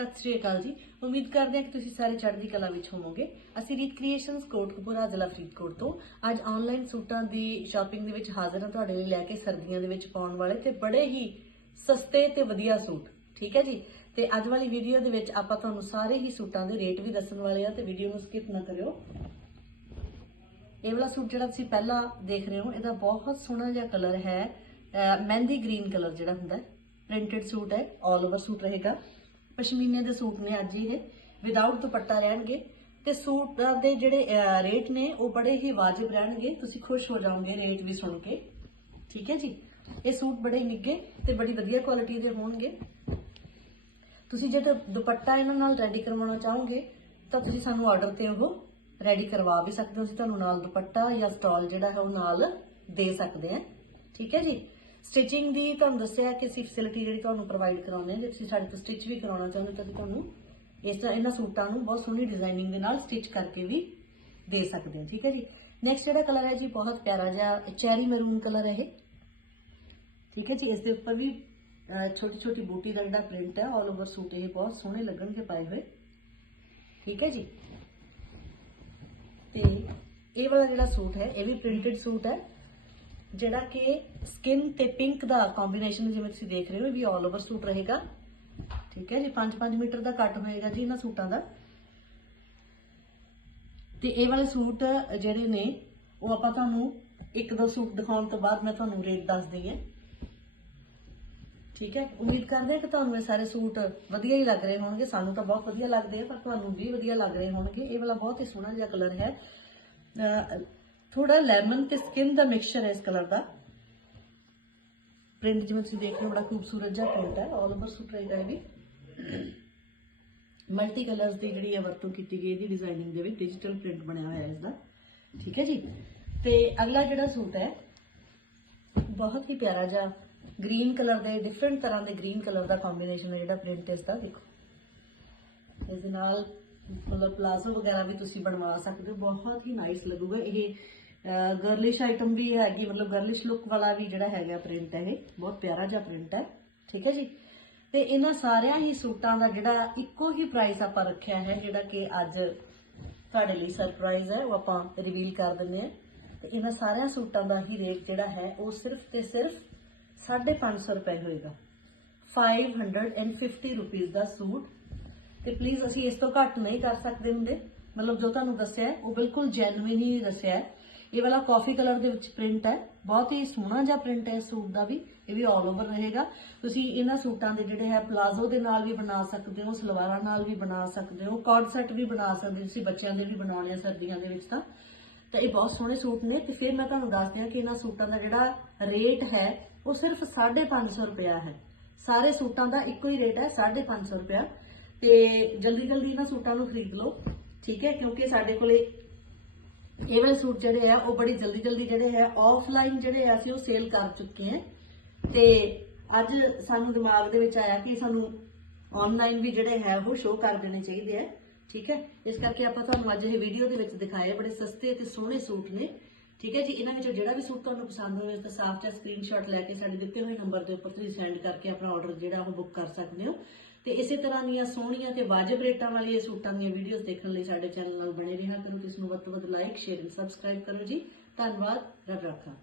ਸਤਿ ਸ਼੍ਰੀ ਅਕਾਲ ਜੀ। ਉਮੀਦ ਕਰਦੇ ਹਾਂ ਕਿ ਤੁਸੀਂ ਸਾਰੇ ਚੜ੍ਹਦੀ ਕਲਾ ਵਿੱਚ ਹੋਵੋਗੇ। ਅਸੀਂ ਰੀਤ ਕ੍ਰੀਏਸ਼ਨਸ ਕੋਟਕਪੂਰਾ ਜ਼ਿਲ੍ਹਾ ਫਰੀਦਕੋਟ ਤੋਂ। ਅੱਜ ਆਨਲਾਈਨ ਸੂਟਾਂ ਦੀ ਸ਼ਾਪਿੰਗ ਦੇ ਵਿੱਚ ਹਾਜ਼ਰ ਹਾਂ ਤੁਹਾਡੇ ਲਈ ਲੈ ਕੇ ਸਰਦੀਆਂ ਦੇ ਵਿੱਚ ਪਾਉਣ ਵਾਲੇ ਤੇ ਬੜੇ ਹੀ ਸਸਤੇ ਤੇ ਵਧੀਆ ਸੂਟ। ਠੀਕ ਹੈ ਜੀ? ਤੇ ਅੱਜ ਵਾਲੀ ਵੀਡੀਓ ਦੇ ਵਿੱਚ ਆਪਾਂ ਤੁਹਾਨੂੰ ਸਾਰੇ ਹੀ ਸੂਟਾਂ ਦੇ ਰੇਟ ਵੀ ਦੱਸਣ ਵਾਲੇ ਆ ਤੇ ਵੀਡੀਓ ਨੂੰ ਸਕਿਪ ਨਾ ਕਰਿਓ। ਇਹ ਵਾਲਾ ਸੂਟ ਜਿਹੜਾ ਤੁਸੀਂ ਪਹਿਲਾਂ ਦੇਖ ਰਹੇ ਹੋ, ਇਹਦਾ ਬਹੁਤ ਸੋਹਣਾ ਜਿਹਾ ਕਲਰ ਹੈ। ਮਹਿੰਦੀ ਗ੍ਰੀਨ ਕਲਰ ਜਿਹੜਾ ਹੁੰਦਾ ਹੈ। ਪ੍ਰਿੰਟਡ ਸੂਟ ਹੈ 올 ਓਵਰ ਸੂਟ ਰਹੇਗਾ। ਪਸ਼ਮੀਨੇ ਦੇ ਸੂਟ ਨੇ ਅੱਜ ਇਹ ਵਿਦਆਊਟ ਦੁਪੱਟਾ ਰਹਿਣਗੇ। ਤੇ ਸੂਟ ਦੇ ਜਿਹੜੇ ਰੇਟ ਨੇ, ਉਹ ਬੜੇ ਹੀ ਵਾਜਿਬ ਰਹਿਣਗੇ। ਤੁਸੀਂ ਖੁਸ਼ ਹੋ ਜਾਓਗੇ ਰੇਟ ਵੀ ਸੁਣ ਕੇ। ਠੀਕ ਹੈ ਜੀ? ਇਹ ਸੂਟ ਬੜੇ ਨਿੱਘੇ ਤੇ ਬੜੀ ਵਧੀਆ ਕੁਆਲਿਟੀ ਦੇ ਹੋਣਗੇ। ਤੁਸੀਂ ਜੇ ਦੁਪੱਟਾ ਇਹਨਾਂ ਨਾਲ ਰੈਡੀ ਕਰਵਾਉਣਾ ਚਾਹੋਗੇ, ਤਾਂ ਤੁਸੀਂ ਸਾਨੂੰ ਆਰਡਰ ਤੇ ਉਹ ਰੈਡੀ ਕਰਵਾ ਵੀ ਸਕਦੇ ਹੋ। ਅਸੀਂ ਤੁਹਾਨੂੰ ਨਾਲ ਦੁਪੱਟਾ ਜਾਂ ਸਟਾਲ ਜਿਹੜਾ ਹੈ ਉਹ ਨਾਲ ਦੇ ਸਕਦੇ ਹਾਂ। ਠੀਕ ਹੈ ਜੀ? ਸਟਿਚਿੰਗ ਦੀ ਤੁਹਾਨੂੰ ਦੱਸਿਆ ਕਿ ਅਸੀਂ ਫੈਸਿਲਿਟੀ ਜਿਹੜੀ ਤੁਹਾਨੂੰ ਪ੍ਰੋਵਾਈਡ ਕਰਾਉਂਦੇ ਹਾਂ, ਜੇ ਤੁਸੀਂ ਸਾਡੇ ਤੋਂ ਸਟਿਚ ਵੀ ਕਰਾਉਣਾ ਚਾਹੁੰਦੇ ਤਾਂ ਤੁਹਾਨੂੰ ਇਸ ਤਰ੍ਹਾਂ ਇਹਨਾਂ ਸੂਟਾਂ ਨੂੰ ਬਹੁਤ ਸੋਹਣੀ ਡਿਜ਼ਾਈਨਿੰਗ ਦੇ ਨਾਲ ਸਟਿਚ ਕਰਕੇ ਵੀ ਦੇ ਸਕਦੇ ਹਾਂ, ਠੀਕ ਹੈ ਜੀ? ਨੈਕਸਟ ਜਿਹੜਾ ਕਲਰ ਹੈ ਜੀ, ਬਹੁਤ ਪਿਆਰਾ ਜਿਹਾ ਚੈਰੀ ਮੈਰੂਨ ਕਲਰ ਹੈ ਇਹ, ਠੀਕ ਹੈ ਜੀ? ਇਸ ਦੇ ਉੱਪਰ ਵੀ ਛੋਟੀ ਛੋਟੀ ਬੂਟੀ ਦਾ ਜਿਹੜਾ ਪ੍ਰਿੰਟ ਹੈ ਆਲ ਓਵਰ ਸੂਟ ਇਹ ਬਹੁਤ ਸੋਹਣੇ ਲੱਗਣਗੇ ਪਾਏ ਹੋਏ, ਠੀਕ ਹੈ ਜੀ? ਤੇ ਇਹ ਵਾਲਾ ਜਿਹੜਾ ਸੂਟ ਹੈ, ਇਹ ਵੀ ਪ੍ਰਿੰਟਡ ਸੂਟ ਹੈ। ਜਿਹੜਾ ਕਿ ਸਕਿਨ ਤੇ ਪਿੰਕ ਦਾ ਕੰਬੀਨੇਸ਼ਨ ਜਿਵੇਂ ਤੁਸੀਂ ਦੇਖ ਰਹੇ ਹੋ, ਇਹ ਵੀ ਆਲ ਓਵਰ ਸੂਟ ਰਹੇਗਾ। ਠੀਕ ਹੈ ਜੀ 5-5 ਮੀਟਰ ਦਾ ਕੱਟ ਹੋਏਗਾ ਜੀ ਇਹਨਾਂ ਸੂਟਾਂ ਦਾ। ਤੇ ਇਹ ਵਾਲੇ ਸੂਟ ਜਿਹੜੇ ਨੇ, ਉਹ ਆਪਾਂ ਤੁਹਾਨੂੰ ਇੱਕ ਦੋ ਸੂਟ ਦਿਖਾਉਣ ਤੋਂ ਬਾਅਦ ਮੈਂ ਤੁਹਾਨੂੰ ਰੇਟ ਦੱਸ ਦਈ ਠੀਕ ਹੈ, ਉਮੀਦ ਕਰਦੇ ਹਾਂ ਕਿ ਤੁਹਾਨੂੰ ਇਹ ਸਾਰੇ ਸੂਟ ਵਧੀਆ ਹੀ ਲੱਗ ਰਹੇ ਹੋਣਗੇ। ਸਾਨੂੰ ਤਾਂ ਬਹੁਤ ਵਧੀਆ ਲੱਗਦੇ ਆ, ਪਰ ਤੁਹਾਨੂੰ ਵੀ ਵਧੀਆ ਲੱਗ ਰਹੇ ਹੋਣਗੇ। ਇਹ ਵਾਲਾ ਬਹੁਤ ਹੀ ਸੋਹਣਾ ਜਿਹਾ ਕਲਰ ਹੈ। ਥੋੜਾ ਲੈਮਨ ਤੇ ਸਕਿਨ ਦਾ ਮਿਕਸਚਰ ਹੈ ਇਸ ਕਲਰ ਦਾ। ਪ੍ਰਿੰਟ ਜਿਵੇਂ ਤੁਸੀਂ ਦੇਖ ਰਹੇ ਹੋ, ਬੜਾ ਖੂਬਸੂਰਤ ਜਿਹਾ ਪ੍ਰਿੰਟ ਹੈ ਆਲ ਓਵਰ ਸੂਟ ਰਹੇਗਾ ਵੀ। ਮਲਟੀ ਕਲਰਸ ਦੀ ਜਿਹੜੀ ਹੈ ਵਰਤੋਂ ਕੀਤੀ ਗਈ ਇਹਦੀ ਡਿਜ਼ਾਈਨਿੰਗ ਦੇ ਵਿੱਚ ਡਿਜੀਟਲ ਪ੍ਰਿੰਟ ਬਣਿਆ ਹੋਇਆ ਇਸ ਦਾ ਠੀਕ ਹੈ ਜੀ? ਤੇ ਅਗਲਾ ਜਿਹੜਾ ਸੂਟ ਹੈ, ਬਹੁਤ ਹੀ ਪਿਆਰਾ ਜਿਹਾ ਗ੍ਰੀਨ ਕਲਰ ਦੇ ਡਿਫਰੈਂਟ ਤਰ੍ਹਾਂ ਦੇ ਗ੍ਰੀਨ ਕਲਰ ਦਾ ਕੰਬੀਨੇਸ਼ਨ ਹੈ ਜਿਹੜਾ ਪ੍ਰਿੰਟ ਇਸ ਦਾ ਦੇਖੋ। ਇਸ ਦੇ ਨਾਲ ਮਤਲਬ ਪਲਾਜ਼ੋ ਵਗੈਰਾ ਵੀ ਤੁਸੀਂ ਬਣਵਾ ਸਕਦੇ ਹੋ। ਬਹੁਤ ਹੀ ਨਾਈਸ ਲੱਗੂਗਾ। ਇਹ ਗਰਲਿਸ਼ ਆਈਟਮ ਵੀ ਹੈਗੀ, ਮਤਲਬ ਗਰਲਿਸ਼ ਲੁੱਕ ਵਾਲਾ ਵੀ ਜਿਹੜਾ ਹੈਗਾ ਪ੍ਰਿੰਟ ਹੈ ਇਹ। ਬਹੁਤ ਪਿਆਰਾ ਜਿਹਾ ਪ੍ਰਿੰਟ ਹੈ। ਠੀਕ ਹੈ ਜੀ? ਤੇ ਇਹਨਾਂ ਸਾਰਿਆਂ ਹੀ ਸੂਟਾਂ ਦਾ ਜਿਹੜਾ ਇੱਕੋ ਹੀ ਪ੍ਰਾਈਸ ਆਪਾਂ ਰੱਖਿਆ ਹੈ, ਜਿਹੜਾ ਕਿ ਅੱਜ ਤੁਹਾਡੇ ਲਈ ਸਰਪ੍ਰਾਈਜ਼ ਹੈ, ਉਹ ਆਪਾਂ ਰਿਵੀਲ ਕਰ ਦਿੰਦੇ ਆ ਤੇ ਇਹਨਾਂ ਸਾਰਿਆਂ ਸੂਟਾਂ ਦਾ ਹੀ ਰੇਟ ਜਿਹੜਾ ਹੈ, ਉਹ ਸਿਰਫ ਤੇ ਸਿਰਫ 550 ਰੁਪਏ ਹੋਏਗਾ। 550 ਰੁਪਏ ਦਾ ਸੂਟ ਤੇ ਪਲੀਜ਼ ਅਸੀਂ ਇਸ ਤੋਂ ਘੱਟ ਨਹੀਂ ਕਰ ਸਕਦੇ ਹੁੰਦੇ। ਮਤਲਬ ਜੋ ਤੁਹਾਨੂੰ ਦੱਸਿਆ ਹੈ, ਉਹ ਬਿਲਕੁਲ ਜੈਨੂਇਨ ਹੀ ਦੱਸਿਆ ਹੈ। ਇਹ ਵਾਲਾ ਕਾਫੀ ਕਲਰ ਦੇ ਵਿੱਚ ਪ੍ਰਿੰਟ ਹੈ। ਬਹੁਤ ਹੀ ਸੋਹਣਾ ਜਿਹਾ ਪ੍ਰਿੰਟ ਹੈ ਇਸ ਸੂਟ ਦਾ ਵੀ। ਇਹ ਵੀ ਆਲ ਓਵਰ ਰਹੇਗਾ। ਤੁਸੀਂ ਇਹਨਾਂ ਸੂਟਾਂ ਦੇ ਜਿਹੜੇ ਹੈ ਪਲਾਜ਼ੋ ਦੇ ਨਾਲ ਵੀ ਬਣਾ ਸਕਦੇ ਹੋ ਸਲਵਾਰਾਂ ਨਾਲ ਵੀ ਬਣਾ ਸਕਦੇ ਹੋ ਕੋਡ ਸੈੱਟ ਵੀ ਬਣਾ ਸਕਦੇ ਹੋ। ਤੁਸੀਂ ਬੱਚਿਆਂ ਦੇ ਵੀ ਬਣਾਉਣੇ ਆ ਸਰਦੀਆਂ ਦੇ ਵਿੱਚ ਤਾਂ। ਤਾਂ ਇਹ ਬਹੁਤ ਸੋਹਣੇ ਸੂਟ ਨੇ। ਤੇ ਫਿਰ ਮੈਂ ਤੁਹਾਨੂੰ ਦੱਸਦੀ ਹਾਂ ਕਿ ਇਹਨਾਂ ਸੂਟਾਂ ਦਾ ਜਿਹੜਾ ਰੇਟ ਹੈ ਉਹ ਸਿਰਫ 550 ਰੁਪਿਆ ਹੈ। ਸਾਰੇ ਸੂਟਾਂ ਦਾ ਇੱਕੋ ਹੀ ਰੇਟ ਹੈ 550 ਰੁਪਿਆ ਤੇ ਜਲਦੀ ਜਲਦੀ ਇਹਨਾਂ ਸੂਟਾਂ ਨੂੰ ਖਰੀਦ ਲਓ, ਠੀਕ ਹੈ? ਕਿਉਂਕਿ ਸਾਡੇ ਕੋਲੇ ਇਹ ਵਾਲੇ ਸੂਟ ਜਿਹੜੇ ਆ, ਉਹ ਬੜੀ ਜਲਦੀ ਜਲਦੀ ਜਿਹੜੇ ਹੈ ਆਫਲਾਈਨ ਜਿਹੜੇ ਆ, ਅਸੀਂ ਉਹ ਸੇਲ ਕਰ ਚੁੱਕੇ ਹਾਂ। ਤੇ ਅੱਜ ਸਾਨੂੰ ਦਿਮਾਗ ਦੇ ਵਿੱਚ ਆਇਆ ਕਿ ਸਾਨੂੰ ਆਨਲਾਈਨ ਵੀ ਜਿਹੜੇ ਹੈ, ਉਹ ਸ਼ੋਅ ਕਰ ਦੇਣੇ ਚਾਹੀਦੇ ਆ, ਠੀਕ ਹੈ? ਇਸ ਕਰਕੇ ਆਪਾਂ ਤੁਹਾਨੂੰ ਅੱਜ ਇਹ ਵੀਡੀਓ ਦੇ ਵਿੱਚ ਦਿਖਾਏ ਬੜੇ ਸਸਤੇ ਤੇ ਸੋਹਣੇ ਸੂਟ ਨੇ, ਠੀਕ ਹੈ ਜੀ? ਇਹਨਾਂ ਵਿੱਚੋਂ ਜਿਹੜਾ ਵੀ ਸੂਟ ਤੁਹਾਨੂੰ ਪਸੰਦ ਹੋਵੇ, ਤਾਂ ਸਾਫ਼ ਜਿਹਾ ਸਕਰੀਨਸ਼ਾਟ ਲੈ ਕੇ ਸਾਡੇ ਦਿੱਤੇ ਹੋਏ ਨੰਬਰ ਦੇ ਉੱਪਰ ਤੁਸੀਂ ਸੈਂਡ ਕਰਕੇ ਆਪਣਾ ਆਰਡਰ ਜਿਹੜਾ ਉਹ ਬੁੱਕ ਕਰ ਸਕਦੇ ਹੋ। ਤੇ ਇਸੇ ਤਰ੍ਹਾਂ ਦੀਆਂ ਸੋਹਣੀਆਂ ਤੇ ਵਾਜਬ ਰੇਟਾਂ ਵਾਲੀਆਂ ਸੂਟਾਂ ਦੀਆਂ ਵੀਡੀਓਜ਼ ਦੇਖਣ ਲਈ ਸਾਡੇ ਚੈਨਲ ਨਾਲ ਬਣੇ ਰਿਹਾ ਕਰੋ ਤੇ ਇਸ ਨੂੰ ਵੱਧ ਤੋਂ ਵੱਧ ਲਾਈਕ ਸ਼ੇਅਰ ਐਂਡ ਸਬਸਕ੍ਰਾਈਬ ਕਰੋ ਜੀ। ਧੰਨਵਾਦ, ਰੱਬ ਰਾਖਾ।